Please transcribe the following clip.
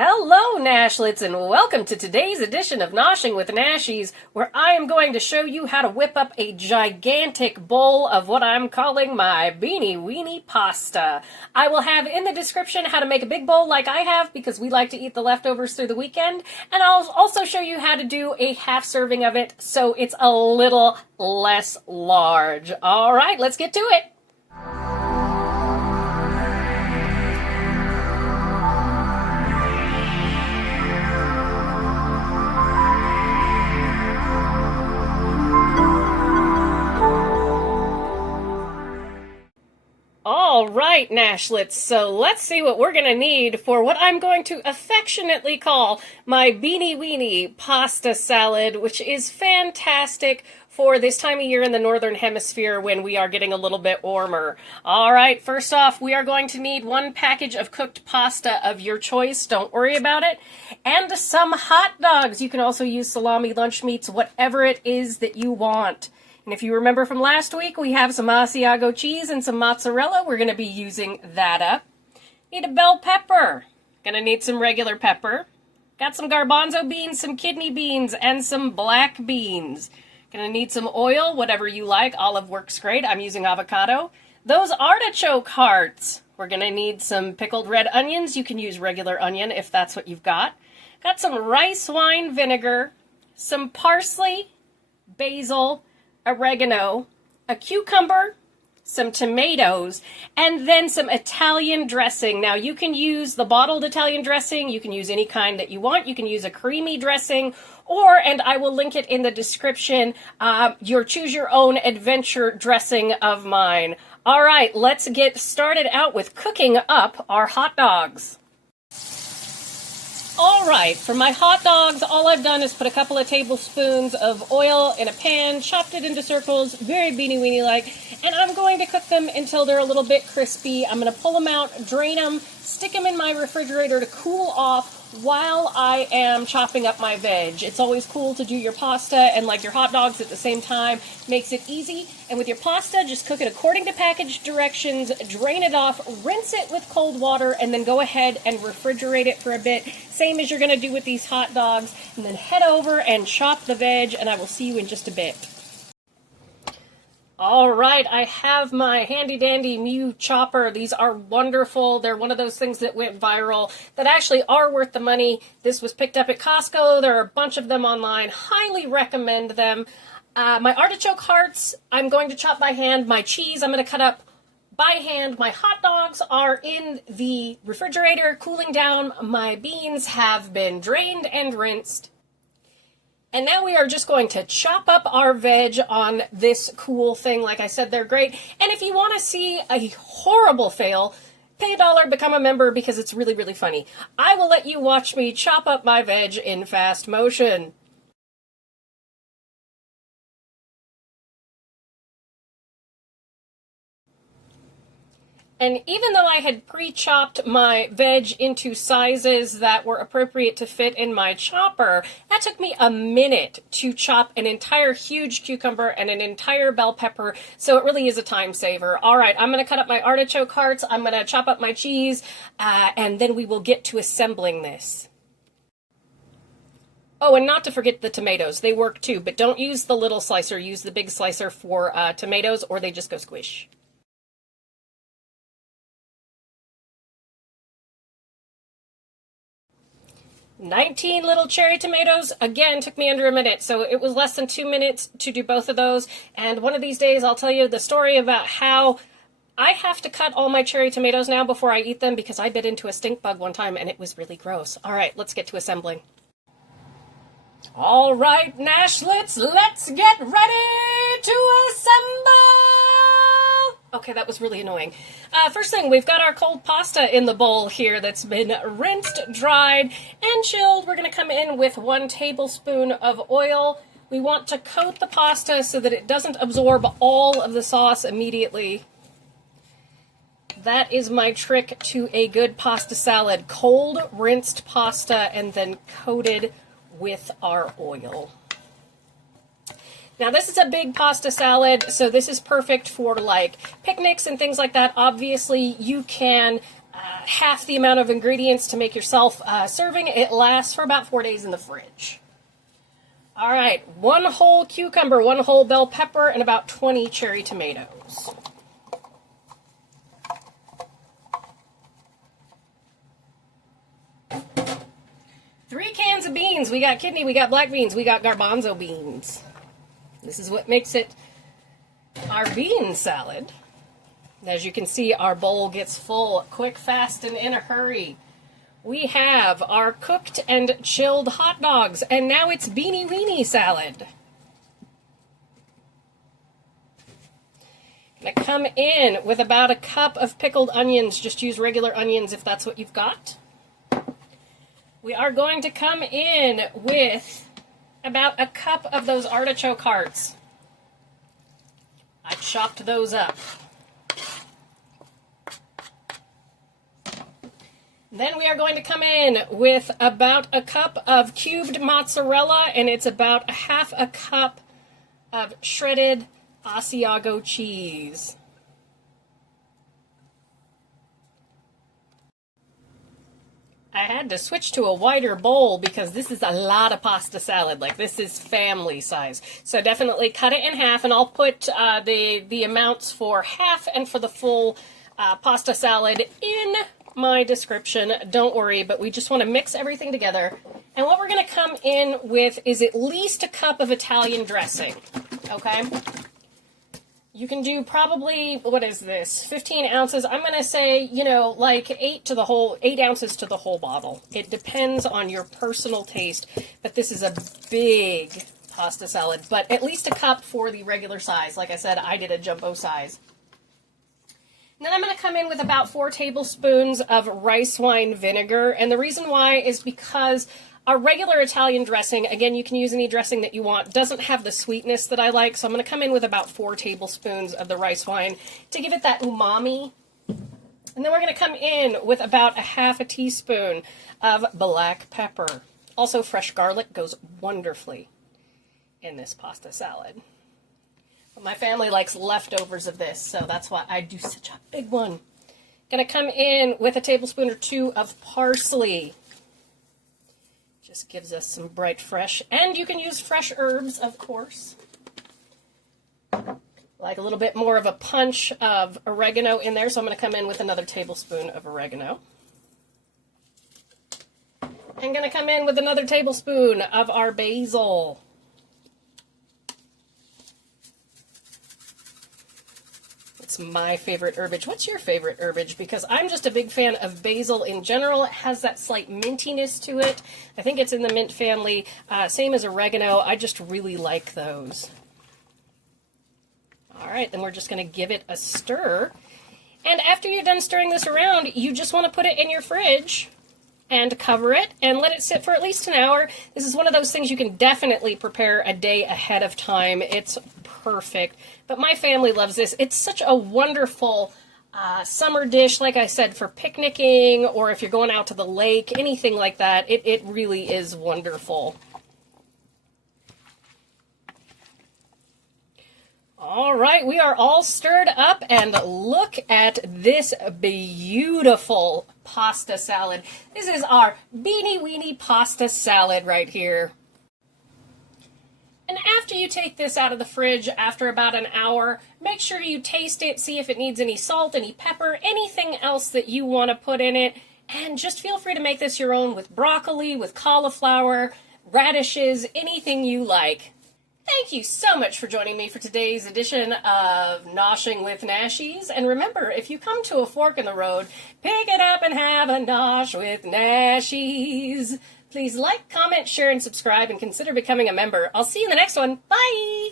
Hello, Nashlets, and welcome to today's edition of Noshing with Nashies, where I am going to show you how to whip up a gigantic bowl of what I'm calling my Beanie Weenie pasta. I will have in the description how to make a big bowl like I have, because we like to eat the leftovers through the weekend, and I'll also show you how to do a half serving of it so it's a little less large. All right, let's get to it. All right, Nashlets, so let's see what we're going to need for what I'm going to affectionately call my Beanie Weenie pasta salad, which is fantastic for this time of year in the Northern Hemisphere when we are getting a little bit warmer. All right, first off, we are going to need one package of cooked pasta of your choice, don't worry about it, and some hot dogs. You can also use salami, lunch meats, whatever it is that you want. And if you remember from last week, we have some Asiago cheese and some mozzarella. We're going to be using that up. Need a bell pepper. Going to need some regular pepper. Got some garbanzo beans, some kidney beans, and some black beans. Going to need some oil, whatever you like. Olive works great. I'm using avocado. Those artichoke hearts. We're going to need some pickled red onions. You can use regular onion if that's what you've got. Got some rice wine vinegar, some parsley, basil, oregano, a cucumber, some tomatoes, and then some Italian dressing. Now, you can use the bottled Italian dressing. You can use any kind that you want. You can use a creamy dressing, or, and I will link it in the description, your choose your own adventure dressing of mine. All right, let's get started out with cooking up our hot dogs. All right, for my hot dogs, all I've done is put a couple of tablespoons of oil in a pan, chopped it into circles, very Beanie Weenie-like, and I'm going to cook them until they're a little bit crispy. I'm going to pull them out, drain them, stick them in my refrigerator to cool off while I am chopping up my veg. It's always cool to do your pasta and like your hot dogs at the same time. Makes it easy. And with your pasta, just cook it according to package directions, drain it off, rinse it with cold water, and then go ahead and refrigerate it for a bit. Same as you're going to do with these hot dogs. And then head over and chop the veg, and I will see you in just a bit. All right, I have my handy-dandy Mew chopper. These are wonderful. They're one of those things that went viral that actually are worth the money. This was picked up at Costco. There are a bunch of them online. Highly recommend them. My artichoke hearts, I'm going to chop by hand. My cheese, I'm going to cut up by hand. My hot dogs are in the refrigerator, cooling down. My beans have been drained and rinsed. And now we are just going to chop up our veg on this cool thing. Like I said, they're great. And if you want to see a horrible fail, pay $1, become a member, because it's really, really funny. I will let you watch me chop up my veg in fast motion. And even though I had pre-chopped my veg into sizes that were appropriate to fit in my chopper, that took me a minute to chop an entire huge cucumber and an entire bell pepper, so it really is a time saver. All right, I'm going to cut up my artichoke hearts, I'm going to chop up my cheese, and then we will get to assembling this. Oh, and not to forget the tomatoes. They work too, but don't use the little slicer. Use the big slicer for tomatoes, or they just go squish. 19 little cherry tomatoes, again, took me under a minute, so it was less than 2 minutes to do both of those. And one of these days I'll tell you the story about how I have to cut all my cherry tomatoes now before I eat them, because I bit into a stink bug one time and it was really gross. All right, let's get to assembling. All right, Nashlets, let's get ready to assemble! Okay, that was really annoying. First thing, we've got our cold pasta in the bowl here that's been rinsed, dried, and chilled. We're going to come in with 1 tablespoon of oil. We want to coat the pasta so that it doesn't absorb all of the sauce immediately. That is my trick to a good pasta salad. Cold, rinsed pasta, and then coated with our oil. Now this is a big pasta salad, so this is perfect for like picnics and things like that. Obviously you can half the amount of ingredients to make yourself serving. It lasts for about 4 days in the fridge. All right, 1 whole cucumber, 1 whole bell pepper, and about 20 cherry tomatoes. Three cans of beans. We got kidney, we got black beans, we got garbanzo beans. This is what makes it our bean salad. As you can see, our bowl gets full quick, fast, and in a hurry. We have our cooked and chilled hot dogs, and now it's Beanie Weenie salad. Gonna come in with about a cup of pickled onions. Just use regular onions if that's what you've got. We are going to come in with about a cup of those artichoke hearts. I chopped those up. Then we are going to come in with about a cup of cubed mozzarella, and it's about 1/2 cup of shredded Asiago cheese. I had to switch to a wider bowl because this is a lot of pasta salad. Like, this is family size. So definitely cut it in half, and I'll put the amounts for half and for the full pasta salad in my description. Don't worry, but we just want to mix everything together. And what we're going to come in with is at least a cup of Italian dressing. Okay? You can do probably, what is this, 15 ounces. I'm going to say, you know, like 8 ounces to the whole bottle. It depends on your personal taste, but this is a big pasta salad, but at least a cup for the regular size. Like I said, I did a jumbo size. And then I'm going to come in with about 4 tablespoons of rice wine vinegar, and the reason why is because our regular Italian dressing, again, you can use any dressing that you want, doesn't have the sweetness that I like, so I'm going to come in with about 4 tablespoons of the rice wine to give it that umami. And then we're going to come in with about 1/2 teaspoon of black pepper. Also, fresh garlic goes wonderfully in this pasta salad. But my family likes leftovers of this, so that's why I do such a big one. Going to come in with a tablespoon or 2 of parsley. Just gives us some bright fresh, and you can use fresh herbs, of course. Like a little bit more of a punch of oregano in there, so I'm going to come in with another tablespoon of oregano. I'm going to come in with another tablespoon of our basil. It's my favorite herbage. What's your favorite herbage? Because I'm just a big fan of basil in general. It has that slight mintiness to it. I think it's in the mint family. Same as oregano. I just really like those. All right, then we're just going to give it a stir. And after you're done stirring this around, you just want to put it in your fridge and cover it and let it sit for at least an hour. This is one of those things you can definitely prepare a day ahead of time. It's perfect. But my family loves this. It's such a wonderful summer dish, like I said, for picnicking or if you're going out to the lake, anything like that. It really is wonderful. All right, we are all stirred up, and look at this beautiful pasta salad. This is our Beanie Weenie pasta salad right here. And after you take this out of the fridge after about an hour, make sure you taste it, see if it needs any salt, any pepper, anything else that you want to put in it. And just feel free to make this your own with broccoli, with cauliflower, radishes, anything you like. Thank you so much for joining me for today's edition of Noshing with Nashies. And remember, if you come to a fork in the road, pick it up and have a nosh with Nashies. Please like, comment, share, and subscribe, and consider becoming a member. I'll see you in the next one. Bye!